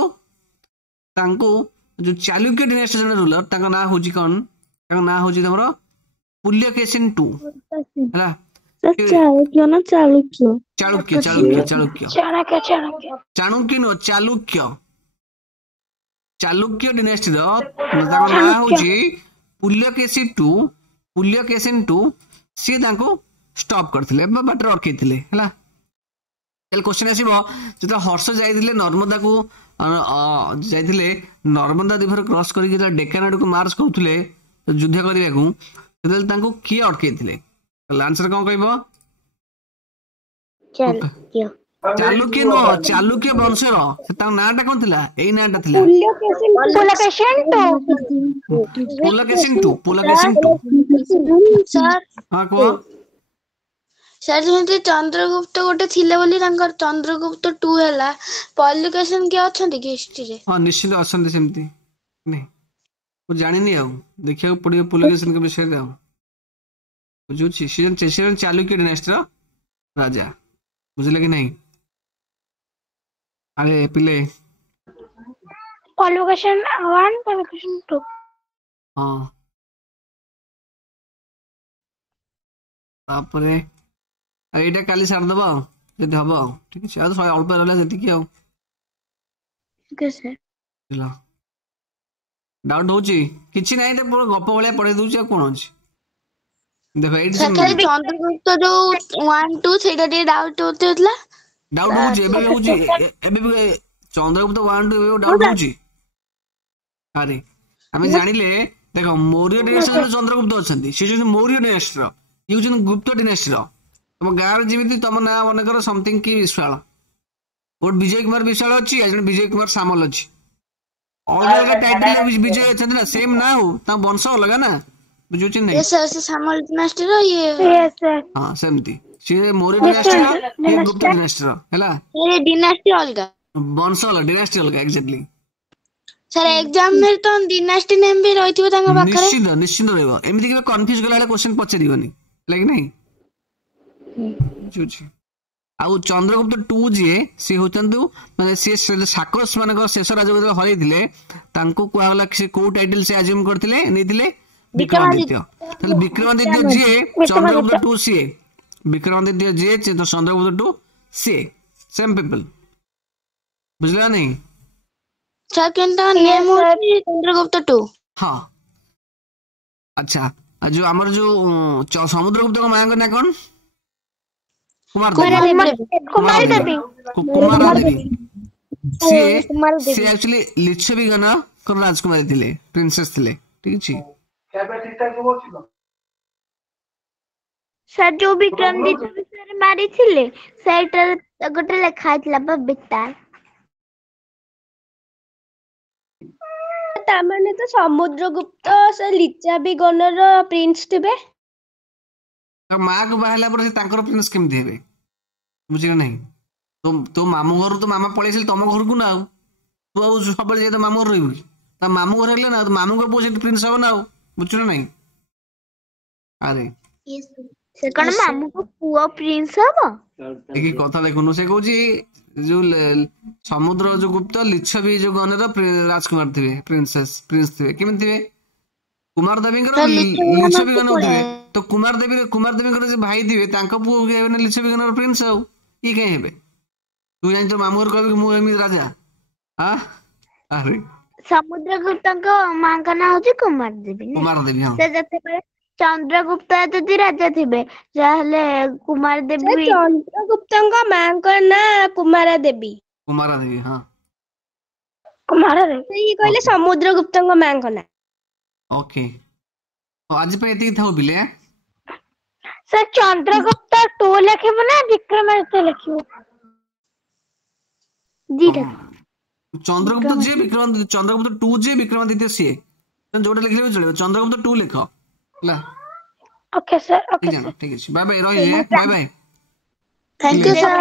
तांको जो चालुक्य डिनेस्टी जन रूलर तांका ना होजी कोन तांका ना होजी हमरो पुल्यकेशिन 2 हला चालुक्य ना चाणक्य नो चालुक्य डिनेस्टी रो तांका ना होजी पुल्यकेशिन 2 से तांको स्टॉप करथिले बाटर रखिथिले हला एल क्वेश्चन आसीबो जता हर्ष जाइथिले नर्मदा को जाइथिले नर्मदा रिवर क्रॉस करी के डेक्कन आड़ को मार्च करथुले युद्ध करिया को तदल तांको किए अटकैथिले आंसर कौन कहबो चालुक्य चालुक्य नो चालुक्य वंशर से ता नाटा कोन थिला एई नाटा थिला पुलकेशिन टू सर हां को सर जेमती चंद्रगुप्त गोटे थिले बोली तांकर चंद्रगुप्त 2 हैला पॉलिकेशन के अछंती कि हिस्ट्री रे हां निश्चित असंती सेमती नहीं वो जानि नहीं आउ देखियो पड़ियो पुलकेशिन के विषय रे आउ बुझुछि सीजन चालुक्य डायनेस्टी रो राजा बुझले कि नहीं अरे पिले पॉलिकेशन 1 पॉलिकेशन 2 हां तापरे एटा काली सार दबा जदि हबो ठीक छै आ अल्प रहला जति कि आउ ओके सर ला डाउट होची किछि नाही ते पूरा गप भलिया पढे दूची कोन अछि देखो एट चंद्रगुप्त जो 1 2 सेटा दे डाउट होतेला डाउट होची एबे भी चंद्रगुप्त 1 2 डाउट होची अरे हमें जानिले देखो मौर्य डायनेस्टी चंद्रगुप्त अछंती से जो मौर्य डायनेस्टी रो यूजन गुप्त डायनेस्टी रो तुम गाँव जमी तुम ना मन कर समथिंग कि विश्वाल गोट विजय कुमार विश्वाल अच्छी आज विजय कुमार सामल अच्छी अलग अलग टाइटल विजय अच्छा ना सेम ना हो ता वंश अलग ना बुझुछि नहीं यस सर सामल डायनेस्टी रो ये यस सर हां सेमती से मौर्य डायनेस्टी रो ये गुप्त डायनेस्टी रो हैला ये डायनेस्टी अलग वंश अलग डायनेस्टी अलग एग्जैक्टली सर एग्जाम में तो डायनेस्टी नेम भी रहिथिबो तांगा पाखरे निश्चित रहबो एमिति के कंफ्यूज गला क्वेश्चन पचरिबोनी लाइक नहीं बुझुछि आउ चंद्रगुप्त 2 जे से होचंदु माने से साकस मानक शेष राजा जब हरै दिले तांको कोआला से को टाइटल से अज्यूम करथिले नेदिले विक्रमादित्य तले विक्रमादित्य जे चंद्रगुप्त 2 से विक्रमादित्य जे चंद्रगुप्त 2 से सेम पीपल बुझला नहीं सर केनता नेम होची चंद्रगुप्त 2 हां अच्छा जो हमर जो समुद्रगुप्त को मांग ना कोन कुमार देवी से एक्चुअली लिच्छवी गण को राजकुमारी थिले प्रिंसेस थिले ठीक छी सर जो विक्रमादित्य विषय मारी थिले सेटा गोटे लेखा थिला बबिता ता माने तो समुद्रगुप्त से लिच्छवी गणर प्रिंस थिबे माँ को बाहला पर से तांकर प्रिंस केमति हेबे बुझिल नहीं तो मामू घर तो मामा पळेसिल तम घर को ना तू आ सब जे तो मामू घर रहबी ता मामू घर हेले ना तो मामू को पोसे प्रिंस हो ना बुझिल नहीं अरे से कोन मामू को पुआ प्रिंस हबो एकी कथा देखुनु से कहूची जो समुद्र जो गुप्त लिच्छवी जो गणर राजकुमार थिबे प्रिंस थिबे केमति थिबे कुमार देवी लिच्छवी गण होते तो कुमार देवी भाई थे पुओ लिच्छवी गण प्रिंस हो ये कहीं हेबे तू जान तो मामू घर कहबे मु एमी राजा हां अरे समुद्रगुप्त को मां का नाम होची कुमार देवी हां से जते चंद्रगुप्त यदि राजा थिबे जाहले कुमार देवी चंद्रगुप्त का मां का ना कुमारा देवी हां कुमारा देवी ये कहले समुद्रगुप्त का मां का ना ओके तो आज पे एती थाउ बिले सर चंद्रगुप्त 2 लिखिबो ना विक्रमादित्य लिखिबो जीटा चंद्रगुप्त जी चंद्रगुप्त 2 जी विक्रमादित्य सी जोटा लिखले चले चंद्रगुप्त 2 लिखो ला ओके सर ओके ठीक है बाय बाय रही bye bye thank you sir